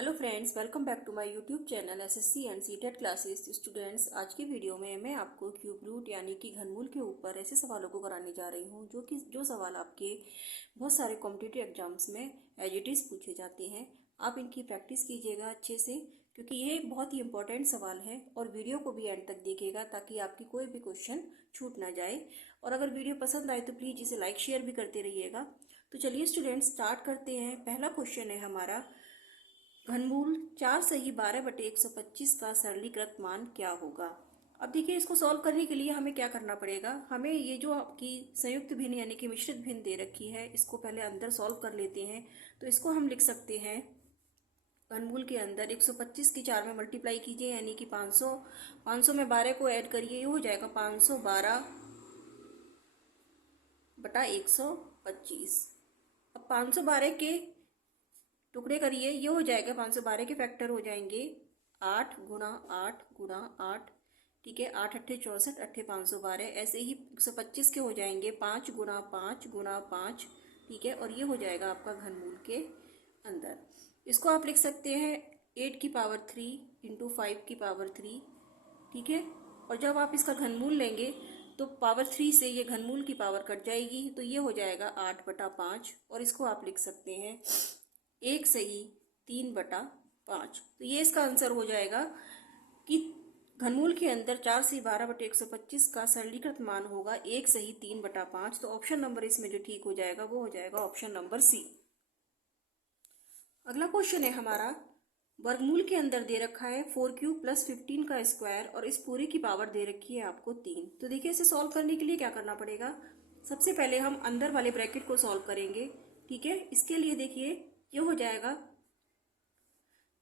Hello friends, welcome back to my YouTube channel SSC and CTET classes. Students, आज की video में मैं आपको क्यूब रूट यानी कि घनमूल के ऊपर ऐसे सवालों को कराने जा रही हूं जो सवाल आपके बहुत सारे कॉम्पिटिटिव एग्जाम्स में एज इट इज़ पूछे जाते हैं। आप इनकी प्रैक्टिस कीजिएगा अच्छे से, क्योंकि ये एक बहुत ही इंपॉर्टेंट सवाल है। और वीडियो को भी एंड तक देखिएगा ताकि आपकी कोई भी क्वेश्चन छूट ना जाए। और अगर वीडियो पसंद आए तो प्लीज़ इसे लाइक शेयर भी करते रहिएगा। तो चलिए स्टूडेंट्स, स्टार्ट करते हैं। पहला क्वेश्चन है हमारा, घनमूल 4 सही 12/125 का सरलीकृत मान क्या होगा। अब देखिए, इसको सॉल्व करने के लिए हमें क्या करना पड़ेगा। हमें ये जो आपकी संयुक्त भिन्न यानी कि मिश्रित भिन्न दे रखी है, इसको पहले अंदर सॉल्व कर लेते हैं। तो इसको हम लिख सकते हैं, घनमूल के अंदर 125 की 4 में मल्टीप्लाई कीजिए यानी कि 500। 500 में 12 को ऐड करिए, ये हो जाएगा 512/125। अब 512 के टुकड़े करिए, ये हो जाएगा 512 के फैक्टर हो जाएंगे 8 गुणा 8 गुणा 8। ठीक है, 8 अट्ठे 64, अट्ठे 512। ऐसे ही 125 के हो जाएंगे 5 गुणा 5 गुणा 5। ठीक है, और ये हो जाएगा आपका घनमूल के अंदर। इसको आप लिख सकते हैं 8 की पावर 3 इंटू 5 की पावर 3। ठीक है, और जब आप इसका घनमूल लेंगे तो पावर 3 से ये घनमूल की पावर कट जाएगी, तो ये हो जाएगा 8/5। और इसको आप लिख सकते हैं 1 सही 3/5। तो ये इसका आंसर हो जाएगा कि घनमूल के अंदर 4 से 12/125 का सरलीकृत मान होगा 1 सही 3/5। तो ऑप्शन नंबर इसमें जो ठीक हो जाएगा वो हो जाएगा ऑप्शन नंबर सी। अगला क्वेश्चन है हमारा, वर्गमूल के अंदर दे रखा है 4³ + 15 का स्क्वायर और इस पूरे की पावर दे रखी है आपको 3। तो देखिए, इसे सॉल्व करने के लिए क्या करना पड़ेगा। सबसे पहले हम अंदर वाले ब्रैकेट को सॉल्व करेंगे। ठीक है, इसके लिए देखिए ये हो जाएगा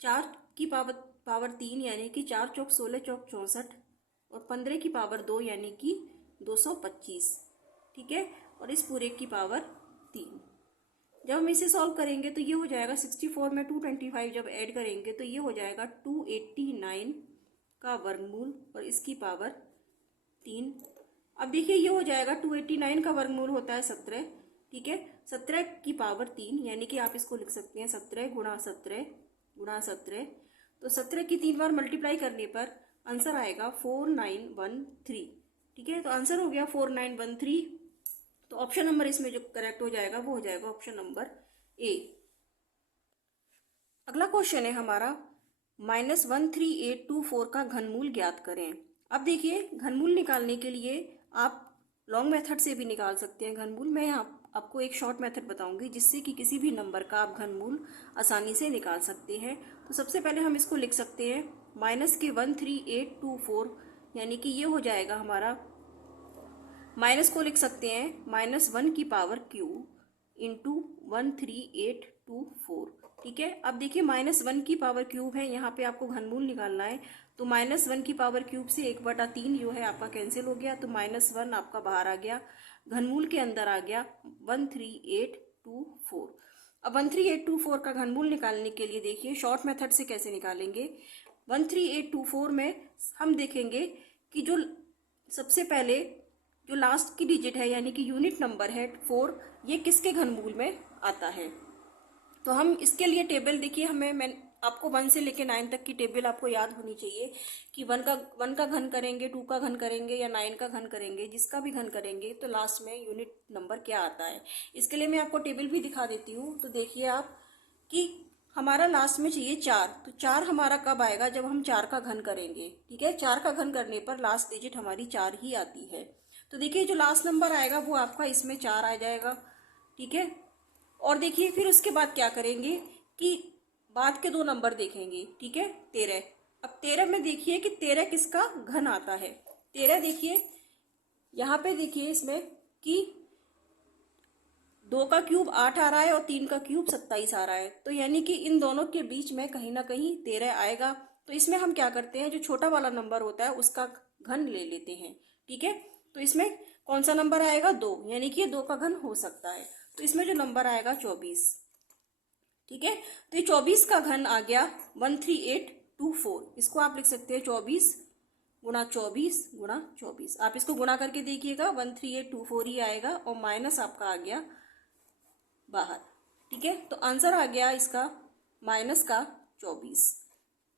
4 की पावर 3 यानी कि 4 चौक 16 चौक 64 और 15 की पावर 2 यानी कि 225। ठीक है, और इस पूरे की पावर 3। जब हम इसे सॉल्व करेंगे तो ये हो जाएगा 64 में 225 जब ऐड करेंगे तो ये हो जाएगा 289 का वर्गमूल और इसकी पावर 3। अब देखिए, ये हो जाएगा 289 का वर्गमूल होता है 17। ठीक है, 17 की पावर 3 यानी कि आप इसको लिख सकते हैं 17 गुणा 17 गुणा 17। तो 17 की 3 बार मल्टीप्लाई करने पर आंसर आएगा 4913। ठीक है, तो आंसर हो गया 4913। तो ऑप्शन नंबर इसमें जो करेक्ट हो जाएगा वो हो जाएगा ऑप्शन नंबर ए। अगला क्वेश्चन है हमारा, -13824 का घनमूल ज्ञात करें। अब देखिए, घनमूल निकालने के लिए आप लॉन्ग मेथड से भी निकाल सकते हैं घनमूल। मैं आपको एक शॉर्ट मेथड बताऊंगी जिससे कि किसी भी नंबर का आप घनमूल आसानी से निकाल सकते हैं। तो सबसे पहले हम इसको लिख सकते हैं -13824 यानी कि ये हो जाएगा हमारा, माइनस को लिख सकते हैं -1 की पावर क्यूब इंटू 13824। ठीक है, अब देखिए -1 की पावर क्यूब है, यहाँ पे आपको घनमूल निकालना है। तो -1 की पावर क्यूब से 1/3 जो है आपका कैंसिल हो गया, तो -1 आपका बाहर आ गया, घनमूल के अंदर आ गया 13824। अब 13824 का घनमूल निकालने के लिए देखिए शॉर्ट मेथड से कैसे निकालेंगे। 13824 में हम देखेंगे कि जो सबसे पहले जो लास्ट की डिजिट है यानी कि यूनिट नंबर है 4, ये किसके घनमूल में आता है। तो हम इसके लिए टेबल देखिए, मैं आपको 1 से लेके 9 तक की टेबल आपको याद होनी चाहिए कि 1 का घन करेंगे, 2 का घन करेंगे या 9 का घन करेंगे, जिसका भी घन करेंगे तो लास्ट में यूनिट नंबर क्या आता है। इसके लिए मैं आपको टेबल भी दिखा देती हूँ। तो देखिए आप कि हमारा लास्ट में चाहिए 4, तो 4 हमारा कब आएगा, जब हम 4 का घन करेंगे। ठीक है, 4 का घन करने पर लास्ट डिजिट हमारी 4 ही आती है। तो देखिए, जो लास्ट नंबर आएगा वो आपका इसमें 4 आ जाएगा। ठीक है, और देखिए फिर उसके बाद क्या करेंगे कि बाद के 2 नंबर देखेंगे। ठीक है, 13। अब 13 में देखिए कि 13 किसका घन आता है। 13 देखिए यहाँ पे देखिए इसमें कि 2 का क्यूब 8 आ रहा है और 3 का क्यूब 27 आ रहा है, तो यानी कि इन दोनों के बीच में कहीं ना कहीं 13 आएगा। तो इसमें हम क्या करते हैं, जो छोटा वाला नंबर होता है उसका घन ले लेते हैं। ठीक है, तो इसमें कौन सा नंबर आएगा, 2, यानी कि ये 2 का घन हो सकता है। तो इसमें जो नंबर आएगा 24। ठीक है, तो ये 24 का घन आ गया 13824। इसको आप लिख सकते हैं 24 गुणा 24 गुणा 24। आप इसको गुणा करके देखिएगा 13824 ही आएगा और माइनस आपका आ गया बाहर। ठीक है, तो आंसर आ गया इसका माइनस का 24।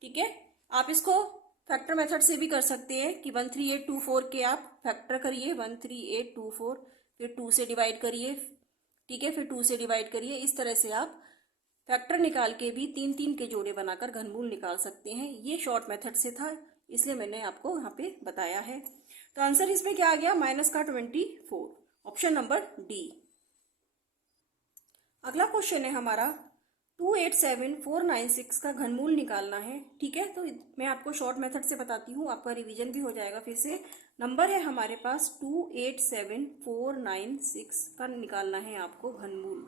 ठीक है, आप इसको फैक्टर मेथड से भी कर सकते हैं कि 13824 के आप फैक्टर करिए, 13824, फिर 2 से डिवाइड करिए। ठीक है, फिर 2 से डिवाइड करिए। इस तरह से आप फैक्टर निकाल के भी 3 3 के जोड़े बनाकर घनमूल निकाल सकते हैं। ये शॉर्ट मेथड से था, इसलिए मैंने आपको यहाँ पे बताया है। तो आंसर इसमें क्या आ गया, माइनस का 24, ऑप्शन नंबर डी। अगला क्वेश्चन है हमारा 287496 का घनमूल निकालना है। ठीक है, तो मैं आपको शॉर्ट मेथड से बताती हूँ, आपका रिवीजन भी हो जाएगा। फिर से नंबर है हमारे पास 287496 का निकालना है आपको घनमूल।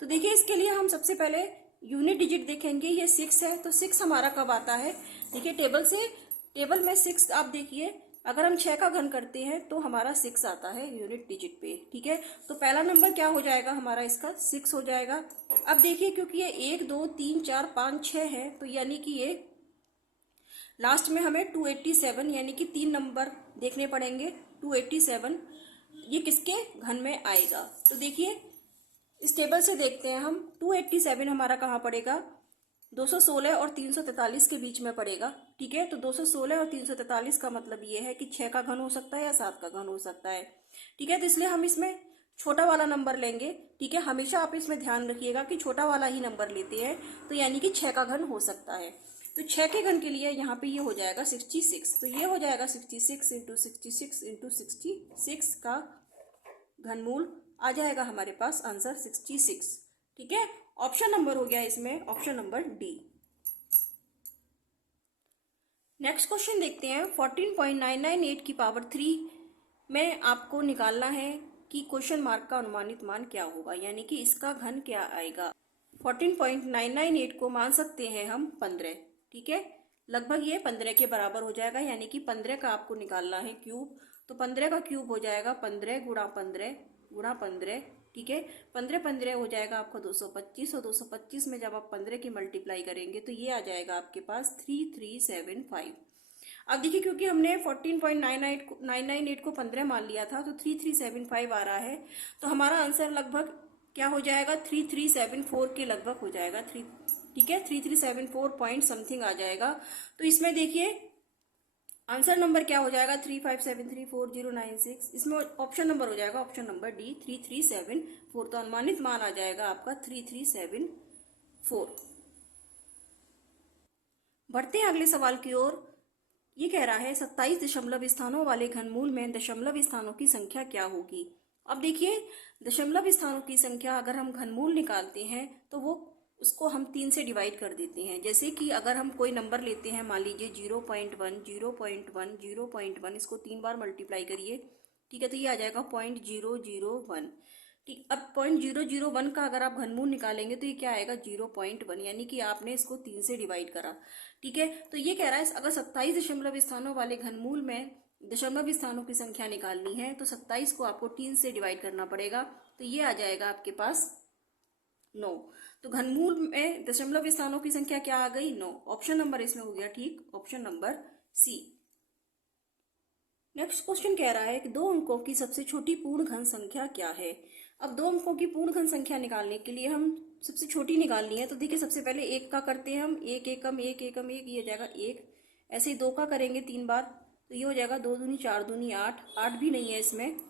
तो देखिए, इसके लिए हम सबसे पहले यूनिट डिजिट देखेंगे। ये 6 है, तो 6 हमारा कब आता है, देखिए टेबल में 6 आप देखिए, अगर हम 6 का घन करते हैं तो हमारा 6 आता है यूनिट डिजिट पे। ठीक है, तो पहला नंबर क्या हो जाएगा हमारा, इसका 6 हो जाएगा। अब देखिए, क्योंकि ये 1 2 3 4 5 6 है, तो यानी कि ये लास्ट में हमें 287 यानी कि 3 नंबर देखने पड़ेंगे। 287 ये किसके घन में आएगा, तो देखिए इस टेबल से देखते हैं हम। 287 हमारा कहाँ पड़ेगा, 216 और 343 के बीच में पड़ेगा। ठीक है, तो 216 और 343 का मतलब ये है कि 6 का घन हो सकता है या 7 का घन हो सकता है। ठीक है, तो इसलिए हम इसमें छोटा वाला नंबर लेंगे। ठीक है, हमेशा आप इसमें ध्यान रखिएगा कि छोटा वाला ही नंबर लेते हैं, तो यानी कि 6 का घन हो सकता है। तो 6 के घन के लिए यहाँ पे ये हो जाएगा 66, तो ये हो जाएगा 66 इंटू 66 इंटू 66 का घनमूल आ जाएगा हमारे पास आंसर 66। ठीक है, ऑप्शन नंबर हो गया इसमें option number D. Next question देखते हैं 14.998 की पावर 3 में आपको निकालना है कि क्वेश्चन मार्क का अनुमानित मान क्या होगा, यानी कि इसका घन क्या आएगा। 14.998 को मान सकते हैं हम 15। ठीक है, लगभग ये 15 के बराबर हो जाएगा, यानी कि 15 का आपको निकालना है क्यूब। तो 15 का क्यूब हो जाएगा 15 गुणा 15 गुणा 15। ठीक है, 15 15 हो जाएगा आपका 225, और 225 में जब आप 15 की मल्टीप्लाई करेंगे तो ये आ जाएगा आपके पास 3375। अब देखिए, क्योंकि हमने 14.998 को 15 मान लिया था, तो 3375 आ रहा है, तो हमारा आंसर लगभग क्या हो जाएगा, 3374 के लगभग हो जाएगा। ठीक है, 3374 पॉइंट समथिंग आ जाएगा। तो इसमें देखिए आंसर नंबर क्या हो जाएगा, 35734096। इसमें ऑप्शन नंबर हो जाएगा ऑप्शन नंबर डी 3374। तो अनुमानित मान आ जाएगा आपका 3374। बढ़ते हैं अगले सवाल की ओर। ये कह रहा है 27 दशमलव स्थानों वाले घनमूल में दशमलव स्थानों की संख्या क्या होगी। अब देखिए, दशमलव स्थानों की संख्या अगर हम घनमूल निकालते हैं तो वो उसको हम 3 से डिवाइड कर देते हैं। जैसे कि अगर हम कोई नंबर लेते हैं, मान लीजिए 0.1 0.1 0.1, इसको 3 बार मल्टीप्लाई करिए। ठीक है, तो ये आ जाएगा 0.001। ठीक, अब 0.001 का अगर आप घनमूल निकालेंगे तो ये क्या आएगा, 0.1, यानी कि आपने इसको 3 से डिवाइड करा। ठीक है, तो ये कह रहा है अगर 27 दशमलव स्थानों वाले घनमूल में दशमलव स्थानों की संख्या निकालनी है तो 27 को आपको 3 से डिवाइड करना पड़ेगा, तो ये आ जाएगा आपके पास 9। तो घनमूल में दशमलव स्थानों की संख्या क्या आ गई, 9। ऑप्शन नंबर इसमें हो गया ठीक, option number C. Next question कह रहा है कि 2 अंकों की सबसे छोटी पूर्ण घन संख्या क्या है। अब 2 अंकों की पूर्ण घन संख्या निकालने के लिए हम सबसे छोटी निकालनी है, तो देखिए सबसे पहले 1 का करते हैं हम, 1 एकम 1 एकम 1, ये हो जाएगा 1। ऐसे ही 2 का करेंगे 3 बार, तो ये हो जाएगा 2 दूनी 4 दूनी 8, 8 भी नहीं है इसमें।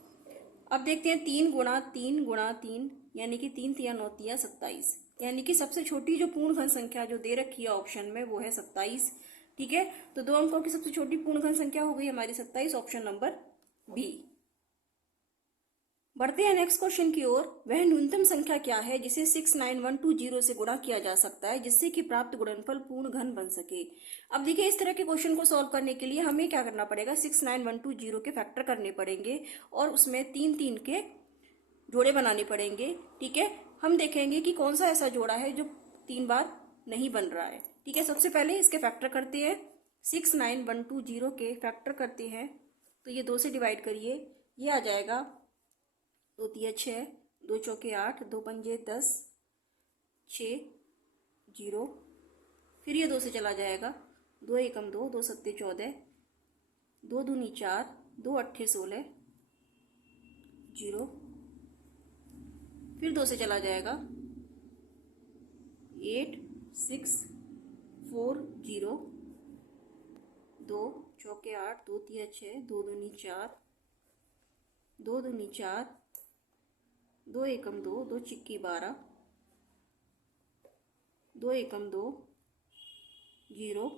अब देखते हैं 3 गुणा 3 गुणा 3, यानी कि 3 3 9 3 27, यानी कि सबसे छोटी जो पूर्ण घन संख्या जो दे रखी है ऑप्शन में वो है 27। ठीक है, तो 2 अंकों की सबसे छोटी पूर्ण घन संख्या हो गई हमारी 27, ऑप्शन नंबर बी। बढ़ते हैं नेक्स्ट क्वेश्चन की ओर। वह न्यूनतम संख्या क्या है जिसे 69120 से गुणा किया जा सकता है जिससे कि प्राप्त गुणनफल पूर्ण घन बन सके। अब देखिए, इस तरह के क्वेश्चन को सॉल्व करने के लिए हमें क्या करना पड़ेगा, 69120 के फैक्टर करने पड़ेंगे और उसमें 3 3 के जोड़े बनाने पड़ेंगे। ठीक है, हम देखेंगे कि कौन सा ऐसा जोड़ा है जो 3 बार नहीं बन रहा है। ठीक है, सबसे पहले इसके फैक्टर करते हैं, 69120 के फैक्टर करते हैं, तो ये 2 से डिवाइड करिए, ये आ जाएगा 2 तिया 6, 2 चौके 8, 2 पंजे 10, 6 0, फिर ये 2 से चला जाएगा, 2 एकम 2, 2 सत्ते 14, 2 दूनी 4, 2 अट्ठे 16 0, फिर 2 से चला जाएगा 8 6 4 0, 2 चौके 8, 2 तिया 6, 2 दूनी 4, 2 दूनी 4, 2 एकम 2, 2 चिक्की 12, 2 एकम 2, 0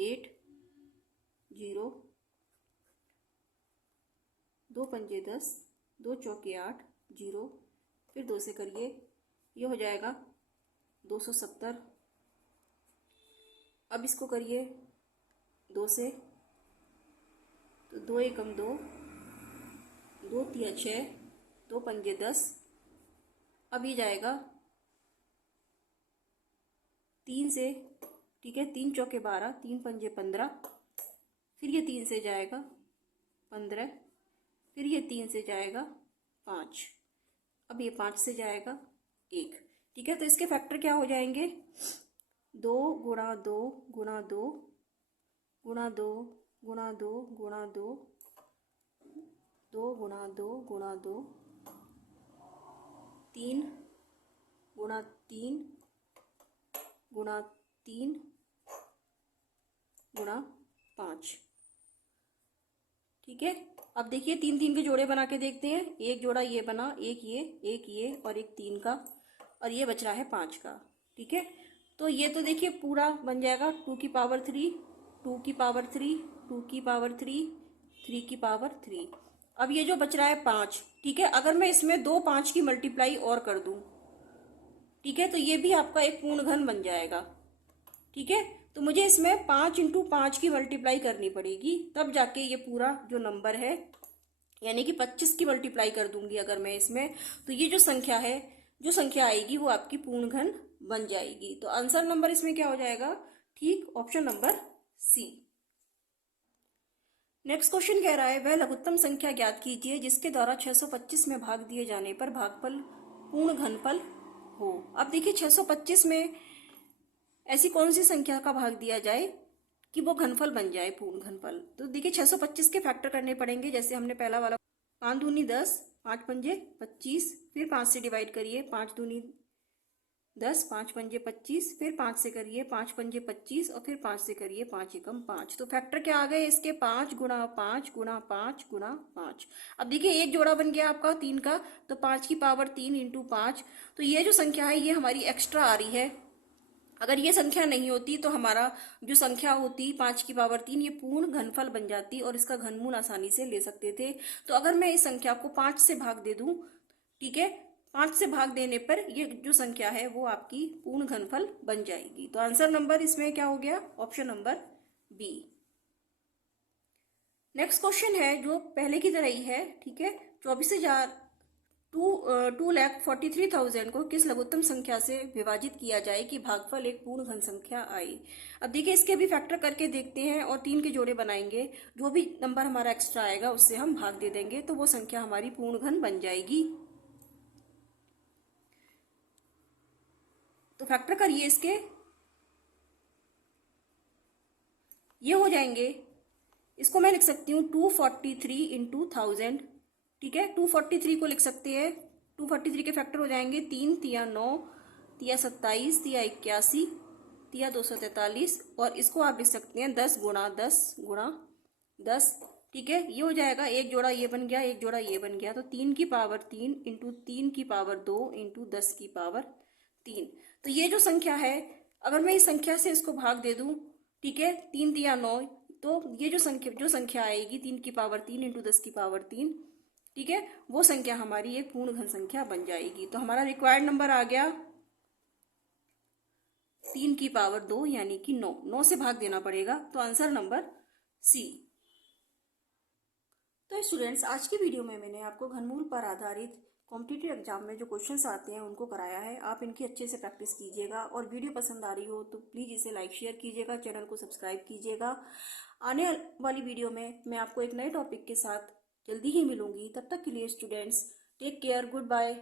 8 0, 2 पंजे 10, 2 चौके 8 0, फिर 2 से करिए, ये हो जाएगा 270। अब इसको करिए 2 से, तो 2 एकम 2, 2 तिया 6, 2 पंजे 10। अब ये जाएगा 3 से, ठीक है, 3 चौके 12, 3 पंजे 15, फिर ये 3 से जाएगा 15, फिर ये 3 से जाएगा 5, अब ये 5 से जाएगा 1, ठीक है। तो इसके फैक्टर क्या हो जाएंगे, 2 गुणा 2 गुणा 2 गुणा 2 गुणा 2 गुणा 2, 2 गुणा 2 गुणा 2, 3 गुणा 3 गुणा 3 गुणा 5, ठीक है। अब देखिए 3 3 के जोड़े बना के देखते हैं। एक जोड़ा ये बना, एक ये और एक 3 का, और ये बच रहा है 5 का, ठीक है। तो ये तो देखिए पूरा बन जाएगा 2 की पावर 3, 2 की पावर 3, 2 की पावर 3, 3 की पावर 3। अब ये जो बच रहा है 5, ठीक है, अगर मैं इसमें 2 5 की मल्टीप्लाई और कर दूं, ठीक है, तो ये भी आपका एक पूर्ण घन बन जाएगा, ठीक है। तो मुझे इसमें 5 × 5 की मल्टीप्लाई करनी पड़ेगी, तब जाके ये पूरा जो नंबर है, यानी कि 25 की मल्टीप्लाई कर दूंगी अगर मैं इसमें, तो ये जो संख्या है, जो संख्या आएगी वो आपकी पूर्ण घन बन जाएगी। तो आंसर नंबर इसमें क्या हो जाएगा, ठीक, option number C. Next question कह रहा है, वह लघुत्तम संख्या ज्ञात कीजिए जिसके द्वारा 625 में भाग दिए जाने पर भागफल पूर्ण घनफल हो। अब देखिए 625 में ऐसी कौन सी संख्या का भाग दिया जाए कि वो घनफल बन जाए, पूर्ण घनफल। तो देखिए 625 के फैक्टर करने पड़ेंगे, जैसे हमने पहला वाला 5 दूनी 10, 5 पंजे 25, फिर 5 से डिवाइड करिए, 5 दूनी 10, 5 पंजे 25, फिर 5 से करिए, 5 पंजे 25, और फिर 5 से करिए, 5 एकम 5। तो फैक्टर क्या आ गए इसके, 5 गुणा 5 गुणा 5 गुणा 5। अब देखिए एक जोड़ा बन गया आपका 3 का, तो 5 की पावर 3 × 5। तो ये जो संख्या है ये हमारी एक्स्ट्रा आ रही है। अगर ये संख्या नहीं होती तो हमारा जो संख्या होती 5 की पावर 3, ये पूर्ण घनफल बन जाती और इसका घनमूल आसानी से ले सकते थे। तो अगर मैं इस संख्या को 5 से भाग दे दूं, ठीक है, 5 से भाग देने पर ये जो संख्या है वो आपकी पूर्ण घनफल बन जाएगी। तो आंसर नंबर इसमें क्या हो गया, option number B. Next question है जो पहले की तरह ही है, ठीक है। 2,43,000 को किस लघुत्तम संख्या से विभाजित किया जाए कि भागफल एक पूर्ण घन संख्या आए। अब देखिए इसके भी फैक्टर करके देखते हैं और 3 के जोड़े बनाएंगे, जो भी नंबर हमारा एक्स्ट्रा आएगा उससे हम भाग दे देंगे, तो वो संख्या हमारी पूर्ण घन बन जाएगी। तो फैक्टर करिए इसके, ये हो जाएंगे, इसको मैं लिख सकती हूँ 243 × 1000, ठीक है। 243 को लिख सकते हैं, 243 के फैक्टर हो जाएंगे 3 तिया 9, तिया 27, तिया 81, तिया 243, और इसको आप लिख सकते हैं 10 गुणा 10 गुणा 10, ठीक है। ये हो जाएगा, एक जोड़ा ये बन गया, एक जोड़ा ये बन गया, तो 3 की पावर 3 × 3 की पावर 2 × 10 की पावर 3। तो ये जो संख्या है, अगर मैं इस संख्या से इसको भाग दे दूं, ठीक है, 3 तिया 9, तो ये जो संख्या आएगी 3 की पावर 3 × 10 की पावर 3, ठीक है, वो संख्या हमारी एक पूर्ण घन संख्या बन जाएगी। तो हमारा रिक्वायर्ड नंबर आ गया 3 की पावर 2 यानी कि 9, 9 से भाग देना पड़ेगा, तो आंसर नंबर सी। तो स्टूडेंट्स, आज की वीडियो में मैंने आपको घनमूल पर आधारित कॉम्पिटिटिव एग्जाम में जो क्वेश्चंस आते हैं उनको कराया है। आप इनकी अच्छे से प्रैक्टिस कीजिएगा, और वीडियो पसंद आ रही हो तो प्लीज़ इसे लाइक शेयर कीजिएगा, चैनल को सब्सक्राइब कीजिएगा। आने वाली वीडियो में मैं आपको एक नए टॉपिक के साथ जल्दी ही मिलूंगी। तब तक के लिए students, take care, good bye.